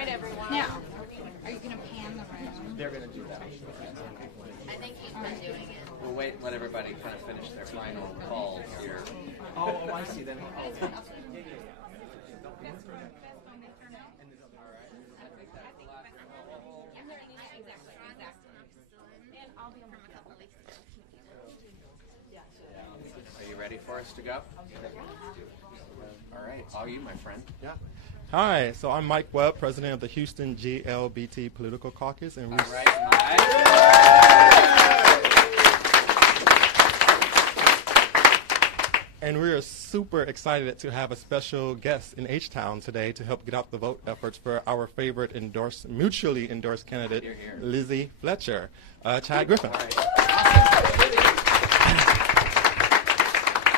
right, everyone. Now, are you going to pan the room? They're going to do that. I think he's been doing it. We'll wait and let everybody kind of finish their final calls here. Oh, I see. Then. Are you ready for us to go? All right. All you, my friend. Yeah. Hi, so I'm Mike Webb, president of the Houston GLBT Political Caucus. And All right, Mike. And we are super excited to have a special guest in H-Town today to help get out the vote efforts for our favorite mutually endorsed candidate, Lizzie Flecher. Chad Griffin.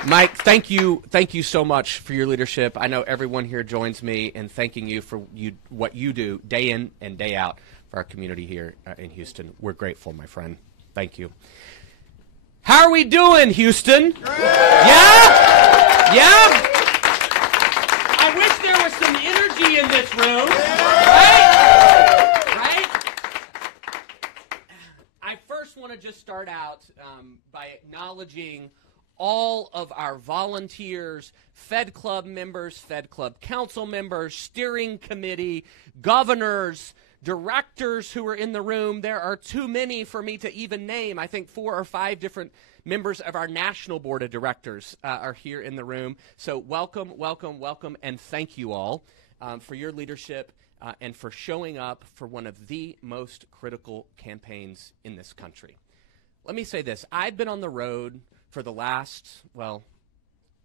Mike, thank you so much for your leadership. I know everyone here joins me in thanking you for what you do day in and day out for our community here in Houston. We're grateful, my friend. Thank you. How are we doing, Houston? Yeah? Yeah? I wish there was some energy in this room. Right? I first want to just start out by acknowledging all of our volunteers, Fed Club members, Fed Club council members, steering committee, governors, directors who are in the room. There are too many for me to even name. I think 4 or 5 different members of our national board of directors are here in the room. So welcome, welcome, welcome, and thank you all for your leadership and for showing up for one of the most critical campaigns in this country. Let me say this. I've been on the road for the last,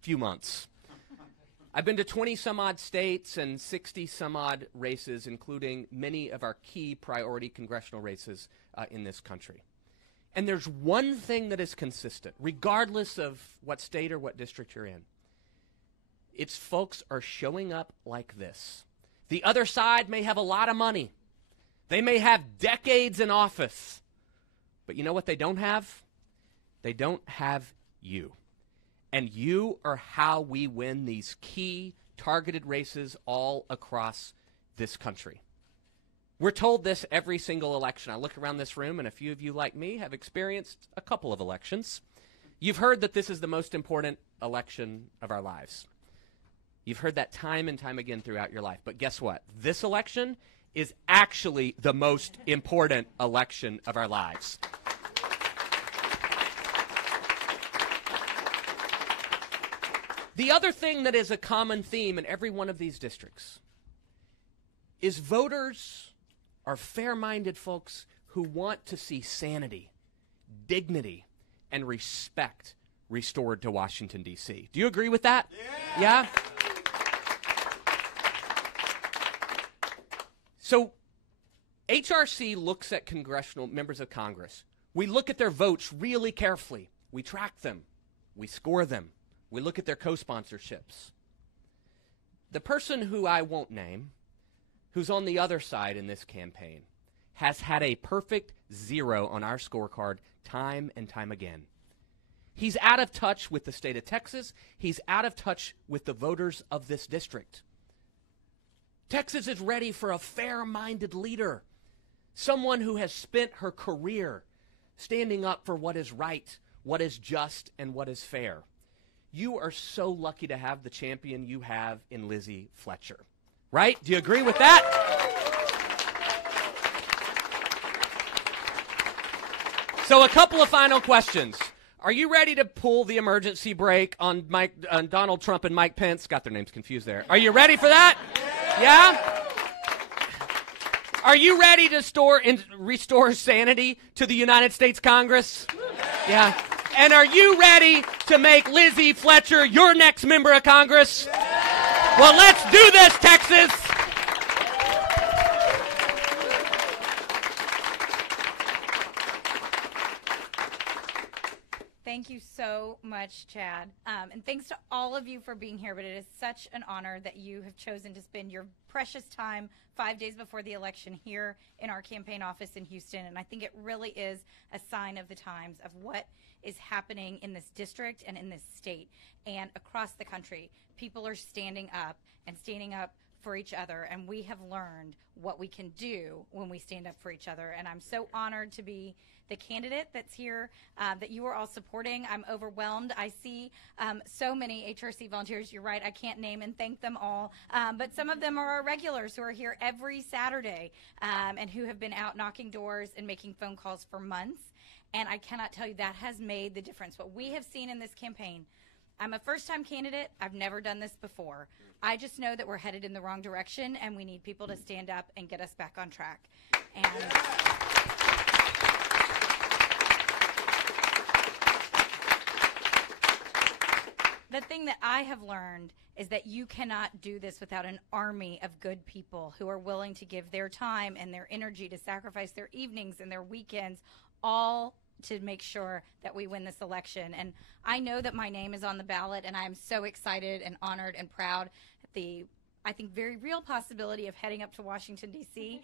few months. I've been to 20-some-odd states and 60-some-odd races, including many of our key priority congressional races in this country. And there's one thing that is consistent, regardless of what state or what district you're in. It's folks are showing up like this. The other side may have a lot of money. They may have decades in office. But you know what they don't have? They don't have you. And you are how we win these key targeted races all across this country. We're told this every single election. I look around this room, and a few of you, like me, have experienced a couple of elections. You've heard that this is the most important election of our lives. You've heard that time and time again throughout your life. But guess what? This election is actually the most important election of our lives. The other thing that is a common theme in every one of these districts is voters are fair-minded folks who want to see sanity, dignity, and respect restored to Washington, D.C. Do you agree with that? Yeah? So HRC looks at congressional members of Congress. We look at their votes really carefully. We track them. We score them. We look at their co-sponsorships. The person who I won't name, who's on the other side in this campaign, has had a perfect 0 on our scorecard time and time again. He's out of touch with the state of Texas. He's out of touch with the voters of this district. Texas is ready for a fair-minded leader, someone who has spent her career standing up for what is right, what is just, and what is fair. You are so lucky to have the champion you have in Lizzie Flecher. Right? Do you agree with that? So a couple of final questions. Are you ready to pull the emergency brake on Donald Trump and Mike Pence? Got their names confused there. Are you ready for that? Yeah? Are you ready to restore sanity to the United States Congress? Yeah. And are you ready to make Lizzie Flecher your next member of Congress? Well, let's do this, Texas! Thank you so much, Chad. And thanks to all of you for being here, but it is such an honor that you have chosen to spend your precious time 5 days before the election here in our campaign office in Houston. And I think it really is a sign of the times of what is happening in this district and in this state and across the country. People are standing up for each other, and we have learned what we can do when we stand up for each other. And I'm so honored to be the candidate that's here, that you are all supporting. I'm overwhelmed. I see so many HRC volunteers. You're right, I can't name and thank them all, but some of them are our regulars who are here every Saturday, and who have been out knocking doors and making phone calls for months. And I cannot tell you, that has made the difference. What we have seen in this campaign, I'm a first-time candidate. I've never done this before. I just know that we're headed in the wrong direction, and we need people to stand up and get us back on track. And the thing that I have learned is that you cannot do this without an army of good people who are willing to give their time and their energy, to sacrifice their evenings and their weekends, all to make sure that we win this election. And I know that my name is on the ballot, and I am so excited and honored and proud at the, I think, very real possibility of heading up to Washington, D.C.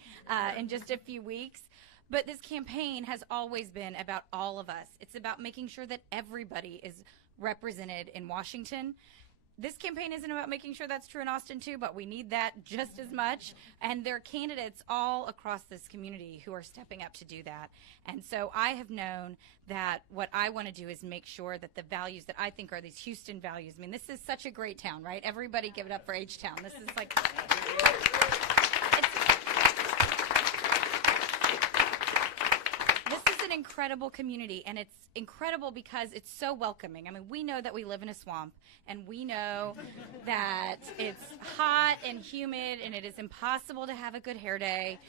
In just a few weeks. But this campaign has always been about all of us. It's about making sure that everybody is represented in Washington. This campaign isn't about making sure that's true in Austin too, but we need that just as much. And there are candidates all across this community who are stepping up to do that. And so I have known that what I want to do is make sure that the values that I think are these Houston values. I mean, this is such a great town, right? Everybody give it up for H-Town. This is like, this is an incredible community, and it's incredible because it's so welcoming. I mean, we know that we live in a swamp, and we know that it's hot and humid, and it is impossible to have a good hair day.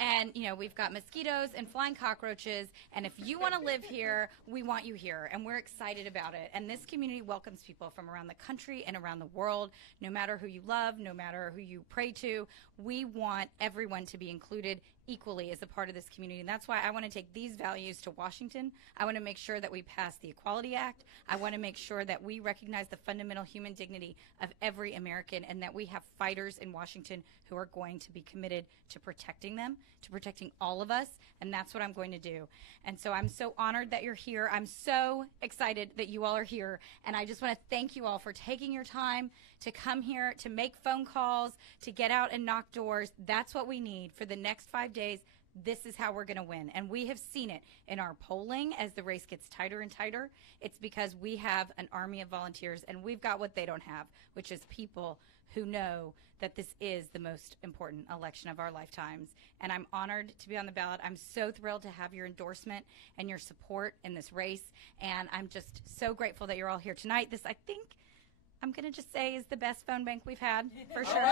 And, you know, we've got mosquitoes and flying cockroaches, and if you want to live here, we want you here, and we're excited about it. And this community welcomes people from around the country and around the world, no matter who you love, no matter who you pray to. We want everyone to be included equally as a part of this community. And that's why I want to take these values to Washington. I want to make sure that we pass the Equality Act. I want to make sure that we recognize the fundamental human dignity of every American, and that we have fighters in Washington who are going to be committed to protecting them, to protecting all of us, and that's what I'm going to do. And so I'm so honored that you're here. I'm so excited that you all are here, and I just want to thank you all for taking your time to come here, to make phone calls, to get out and knock doors. That's what we need for the next 5 days. This is how we're going to win. And we have seen it in our polling as the race gets tighter and tighter. It's because we have an army of volunteers, and we've got what they don't have, which is people who know that this is the most important election of our lifetimes. And I'm honored to be on the ballot. I'm so thrilled to have your endorsement and your support in this race. And I'm just so grateful that you're all here tonight. This, I think, I'm going to just say, is the best phone bank we've had, for sure.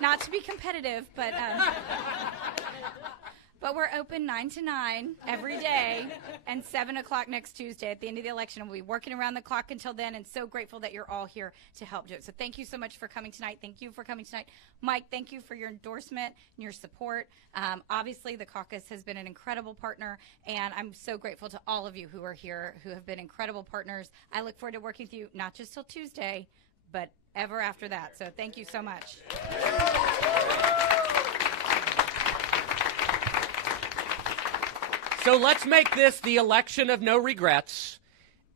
Not to be competitive, but we're open 9 to 9 every day, and 7 o'clock next Tuesday at the end of the election. We'll be working around the clock until then, and so grateful that you're all here to help do it. So thank you so much for coming tonight. Thank you for coming tonight. Mike, thank you for your endorsement and your support. Obviously, the caucus has been an incredible partner, and I'm so grateful to all of you who are here who have been incredible partners. I look forward to working with you, not just till Tuesday, but ever after that. So thank you so much. So let's make this the election of no regrets,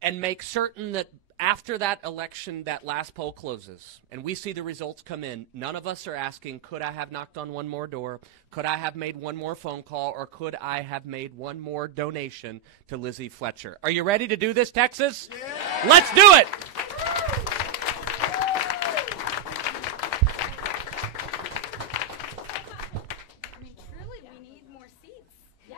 and make certain that after that election, that last poll closes and we see the results come in, none of us are asking, could I have knocked on one more door? Could I have made one more phone call? Or could I have made one more donation to Lizzie Flecher? Are you ready to do this, Texas? Yeah. Let's do it! I mean, truly, we need more seats. Yeah.